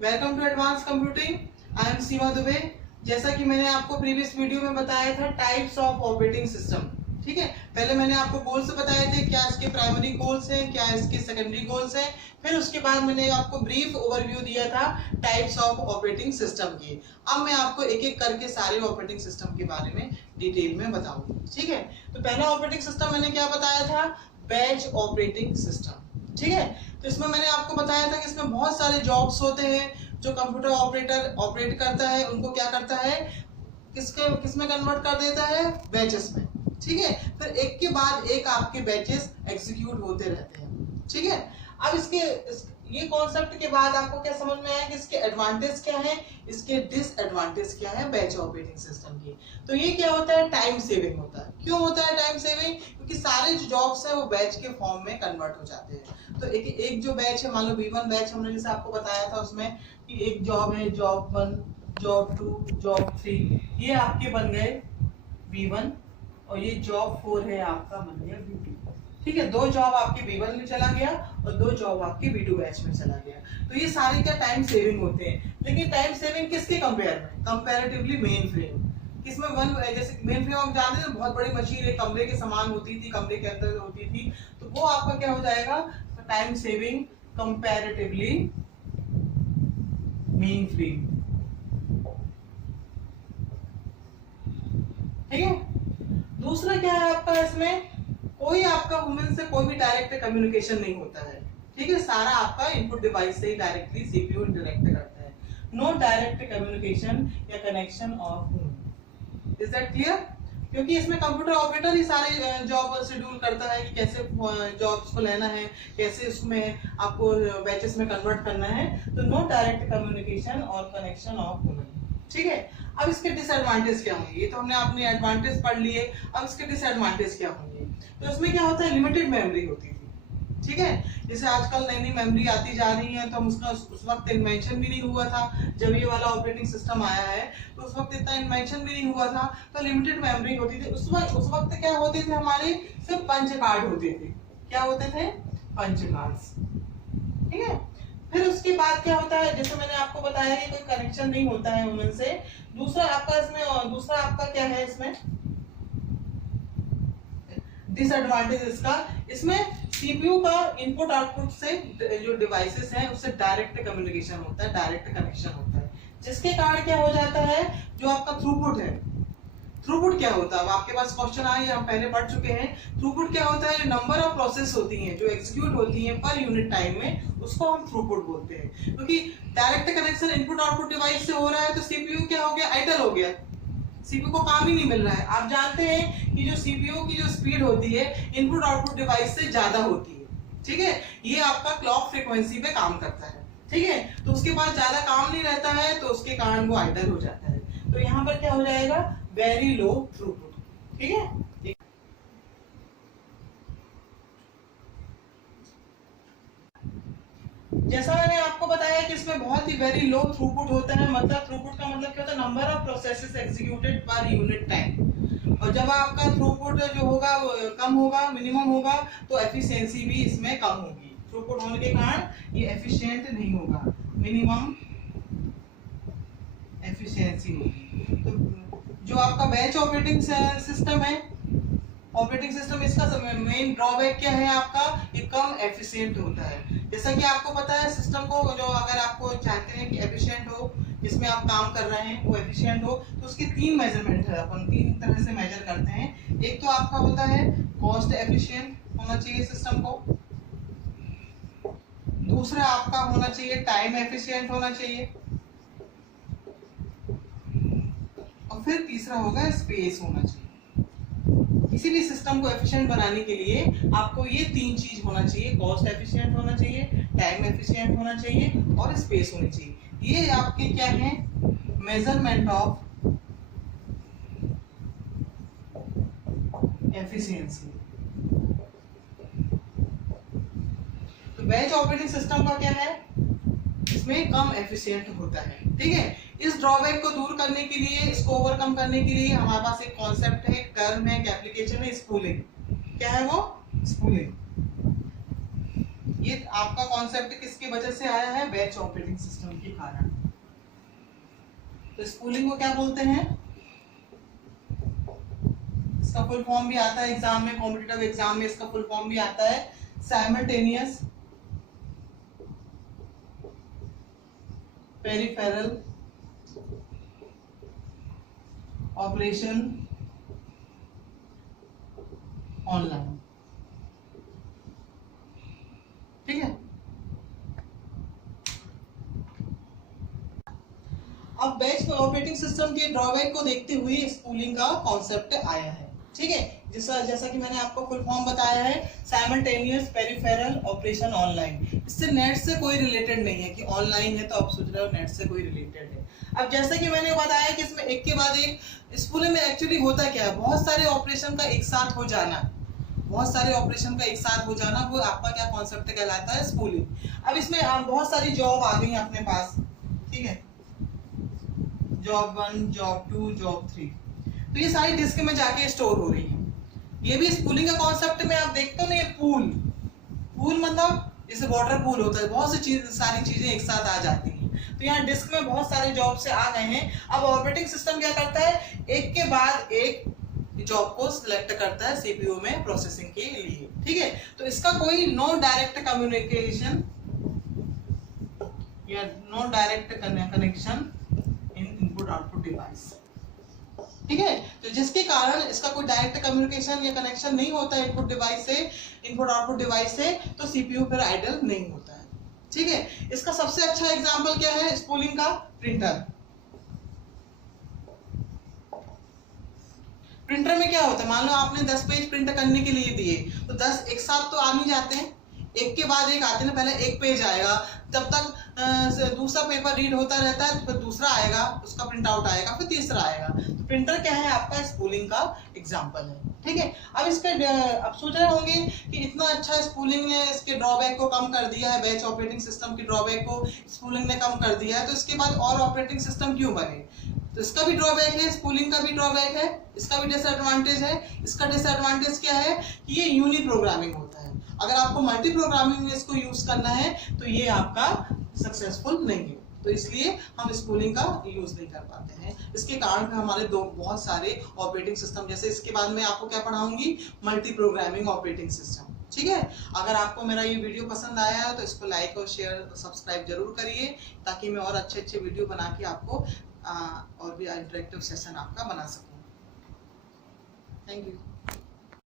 Welcome to advance computing. I am Seema Dubey. जैसा कि मैंने आपको प्रीवियस वीडियो में बताया था टाइप्स ऑफ ऑपरेटिंग सिस्टम, ठीक है। पहले मैंने आपको गोल्स बताए थे, क्या इसके प्राइमरी गोल्स हैं, क्या इसके सेकेंडरी गोल्स हैं। फिर उसके बाद मैंने आपको ब्रीफ ओवरव्यू दिया था टाइप्स ऑफ ऑपरेटिंग सिस्टम की। अब मैं आपको एक एक करके सारे ऑपरेटिंग सिस्टम के बारे में डिटेल में बताऊंगा, ठीक है। तो पहला ऑपरेटिंग सिस्टम मैंने क्या बताया था, बैच ऑपरेटिंग सिस्टम, ठीक है। तो इसमें मैंने आपको बताया था कि इसमें बहुत सारे जॉब्स होते हैं जो कंप्यूटर ऑपरेटर ऑपरेट करता है, उनको क्या करता है, किसमें कन्वर्ट कर देता है, बैचेस में, ठीक है। फिर एक के बाद एक आपके बैचेस एग्जीक्यूट होते रहते हैं, ठीक है। अब ये कॉन्सेप्ट के बाद आपको क्या समझ में आया कि इसके एडवांटेज क्या है, इसके डिसएडवांटेज क्या है बैच ऑपरेटिंग सिस्टम की। तो ये क्या होता है, टाइम सेविंग होता है। क्यों होता है टाइम सेविंग, क्योंकि सारे जो जॉब्स है वो बैच के फॉर्म में कन्वर्ट हो जाते हैं। तो एक जो बैच है, मान लो B1 बैच, हमने जैसे आपको बताया था उसमें कि एक जॉब है जॉब 1, जॉब 2, जॉब 3, ये आपके बन गए B1 और ये जॉब 4 है आपका बन गया B2, ठीक है। दो जॉब आपके B1 में चला गया और दो जॉब आपके B2 बैच में चला गया। तो ये सारे क्या टाइम सेविंग होते हैं। लेकिन टाइम सेविंग किसके कंपेयर में, कंपैरेटिवली मेन फ्रेम। किसमें वन, जैसे मेन फ्रेम हम जानते हैं बहुत बड़ी मशीन है, कमरे के समान होती थी, कमरे के अंदर होती थी, तो वो आपका क्या हो जाएगा, time saving comparatively main frame, ठीक है। दूसरा क्या है आपका, इसमें कोई आपका वुमेन से कोई भी डायरेक्ट कम्युनिकेशन नहीं होता है, ठीक है। सारा आपका इनपुट डिवाइस से ही डायरेक्टली सीपीयू इंटरेक्ट करता है। नो डायरेक्ट कम्युनिकेशन या connection of women. Is that clear? क्योंकि इसमें कंप्यूटर ऑपरेटर ही सारे जॉब शेड्यूल करता है कि कैसे जॉब्स को लेना है, कैसे उसमें आपको बैचेस में कन्वर्ट करना है। तो नो डायरेक्ट कम्युनिकेशन और कनेक्शन ऑफ वुमेन, ठीक है। अब इसके डिसएडवांटेज क्या होंगे, ये तो हमने अपने एडवांटेज पढ़ लिए, अब इसके डिसएडवांटेज क्या होंगे। तो इसमें क्या होता है, लिमिटेड मेमोरी होती थी, ठीक है। जैसे आजकल नई नई मेमोरी आती जा रही है, तो हम उसका उस वक्त इन्वेंशन भी नहीं हुआ था जब ये वाला ऑपरेटिंग सिस्टम आया है, तो उस वक्त इतना इन्वेंशन भी नहीं हुआ था, तो लिमिटेड मेमोरी होती थी। उस वक्त क्या होते थे, हमारे सिर्फ पंच कार्ड होते थे। क्या होते थे, पंच कार्ड्स, ठीक है। फिर उसके बाद क्या होता है, जैसे मैंने आपको बताया कि कोई कनेक्शन नहीं होता है वुमेन से। दूसरा आपका क्या है इसमें डिसएडवांटेज इसका, इसमें सीपीयू का इनपुट आउटपुट से जो डिवाइसेस हैं उससे डायरेक्ट कम्युनिकेशन होता है, डायरेक्ट कनेक्शन होता है, जिसके कारण क्या हो जाता है, जो आपका थ्रूपुट है, थ्रूपुट क्या होता है, अब आपके पास क्वेश्चन आए, हम पहले पढ़ चुके हैं। थ्रूपुट क्या होता है, जो नंबर ऑफ प्रोसेस होती हैं जो एग्जीक्यूट होती हैं पर यूनिट टाइम में, उसको हम थ्रूपुट बोलते हैं। क्योंकि direct connection input output device से हो रहा है, तो सीपीयू क्या हो गया, आइडल हो गया, सीपीयू को काम ही नहीं मिल रहा है। आप जानते हैं कि जो सीपीयू की जो स्पीड होती है इनपुट आउटपुट डिवाइस से ज्यादा होती है, ठीक है। ये आपका क्लॉक फ्रीक्वेंसी पे काम करता है, ठीक है। तो उसके पास ज्यादा काम नहीं रहता है, तो उसके कारण वो आइडल हो जाता है। तो यहाँ पर क्या हो जाएगा, वेरी लो थ्रूपुट, ठीक है। जैसा मैंने आपको बताया कि इसमें बहुत ही वेरी लो थ्रूपुट होता है। मतलब थ्रूपुट का मतलब क्या होता है, number of processes executed per unit time. और जब आपका थ्रूपुट जो होगा वो कम होगा, मिनिमम होगा, तो एफिशिएंसी भी इसमें कम होगी। थ्रूपुट होने के कारण ये एफिशिएंट नहीं होगा, मिनिमम एफिशिएंसी होगी। तो जो आपका बैच ऑपरेटिंग सिस्टम है, ऑपरेटिंग सिस्टम, इसका मेन ड्रॉबैक क्या है आपका, ये कम एफिशिएंट होता है। जैसा कि आपको पता है सिस्टम को जो अगर आपको चाहते हैं कि एफिशिएंट हो, जिसमें आप काम कर रहे हैं वो एफिशिएंट हो, तो उसके तीन मेजरमेंट है, अपन तीन तरह से मेजर करते हैं। एक तो आपका होता है कॉस्ट एफिशिएंट होना चाहिए सिस्टम को, दूसरा आपका होना चाहिए टाइम एफिशिएंट होना चाहिए, और फिर तीसरा होगा स्पेस होना चाहिए। किसी भी सिस्टम को एफिशिएंट बनाने के लिए आपको ये तीन चीज होना चाहिए, कॉस्ट एफिशिएंट होना चाहिए, टाइम एफिशिएंट होना चाहिए और स्पेस होनी चाहिए। ये आपके क्या है, मेजरमेंट ऑफ एफिशिएंसी। तो बैच ऑपरेटिंग सिस्टम का क्या है, इसमें कम एफिशिएंट होता है, ठीक है। इस ड्रॉबैक को दूर करने के लिए, इसको ओवरकम करने के लिए हमारे पास एक कॉन्सेप्ट है, टर्म है, एक एप्लीकेशन है, स्पूलिंग। क्या है वो, स्पूलिंग। ये आपका कॉन्सेप्ट किसकी वजह से आया है, बैच ऑपरेटिंग सिस्टम की कारण। तो स्पूलिंग को क्या बोलते हैं? इसका फुल फॉर्म भी आता है एग्जाम में, कॉम्पिटिटिव एग्जाम में इसका फुल फॉर्म भी आता है साइमल्टेनियस पेरिफेरल ऑपरेशन ऑनलाइन। ठीक है, अब बैच ऑपरेटिंग सिस्टम के ड्रॉबैक को देखते हुए स्पूलिंग का कॉन्सेप्ट आया है। ठीक है, जैसा कि मैंने आपको फुल फॉर्म बताया है साइमल्टेनियस पेरिफेरल ऑपरेशन ऑनलाइन। इससे नेट से कोई रिलेटेड नहीं है कि ऑनलाइन है तो आप सोच रहे हो नेट से कोई रिलेटेड है। अब जैसा कि मैंने बताया कि इसमें एक के बाद एक स्पूलिंग में एक्चुअली होता क्या है, बहुत सारे ऑपरेशन का एक साथ हो जाना, बहुत सारे ऑपरेशन का एक साथ हो जाना, वो आपका क्या कॉन्सेप्ट कहलाता है? स्पूलिंग। अब इसमें बहुत सारी जॉब आ गई अपने पास। ठीक है, जॉब 1, जॉब 2, जॉब 3, तो ये सारी डिस्क में जाके स्टोर हो रही है। ये भी स्पूलिंग का कॉन्सेप्ट में आप देखते हो ना, ये पूल मतलब जैसे वाटर पूल होता है, बहुत सी सारी चीजें एक साथ आ जाती हैं। तो यहाँ डिस्क में बहुत सारे जॉब से आ गए हैं। अब ऑपरेटिंग सिस्टम क्या करता है, एक के बाद एक जॉब को सिलेक्ट करता है सीपीयू में प्रोसेसिंग के लिए। ठीक है, तो इसका कोई नो डायरेक्ट कम्युनिकेशन या no direct connection in input output device. ठीक है, तो जिसके कारण इसका कोई डायरेक्ट कम्युनिकेशन या कनेक्शन नहीं होता है इनपुट डिवाइस से, इनपुट आउटपुट डिवाइस से, तो सीपीयू फिर आइडल नहीं होता है। ठीक है, इसका सबसे अच्छा एग्जांपल क्या है स्पूलिंग का? प्रिंटर। प्रिंटर में क्या होता है, मान लो आपने 10 पेज प्रिंट करने के लिए दिए, तो 10 एक साथ तो आ नहीं जाते हैं, एक के बाद एक आते हैं। पहले एक पेज आएगा, जब तक दूसरा पेपर रीड होता रहता है, फिर दूसरा आएगा, उसका प्रिंट आउट आएगा, फिर तीसरा आएगा। तो प्रिंटर क्या है आपका? स्पूलिंग का एग्जांपल है। ठीक है, अब इसका अब सोच रहे होंगे कि इतना अच्छा स्पूलिंग ने इसके ड्रॉबैक को कम कर दिया है, बैच ऑपरेटिंग सिस्टम के ड्रॉबैक को स्पूलिंग ने कम कर दिया है, तो इसके बाद और ऑपरेटिंग सिस्टम क्यों बने? तो इसका भी ड्रॉबैक है, स्पूलिंग का भी ड्रॉबैक है, इसका भी डिसएडवांटेज है। इसका डिसएडवांटेज क्या है कि ये यूनि प्रोग्रामिंग होता है। अगर आपको मल्टी प्रोग्रामिंग में इसको यूज करना है तो ये आपका सक्सेसफुल नहीं है, तो इसलिए हम स्पूलिंग का यूज नहीं कर पाते हैं। इसके कारण हमारे बहुत सारे ऑपरेटिंग सिस्टम, जैसे इसके बाद में आपको क्या पढ़ाऊंगी, मल्टी प्रोग्रामिंग ऑपरेटिंग सिस्टम। ठीक है, अगर आपको मेरा ये वीडियो पसंद आया है तो इसको लाइक और शेयर सब्सक्राइब जरूर करिए, ताकि मैं और अच्छे अच्छे वीडियो बना के आपको और भी इंटरेक्टिव सेशन आपका बना सकूं। Thank you.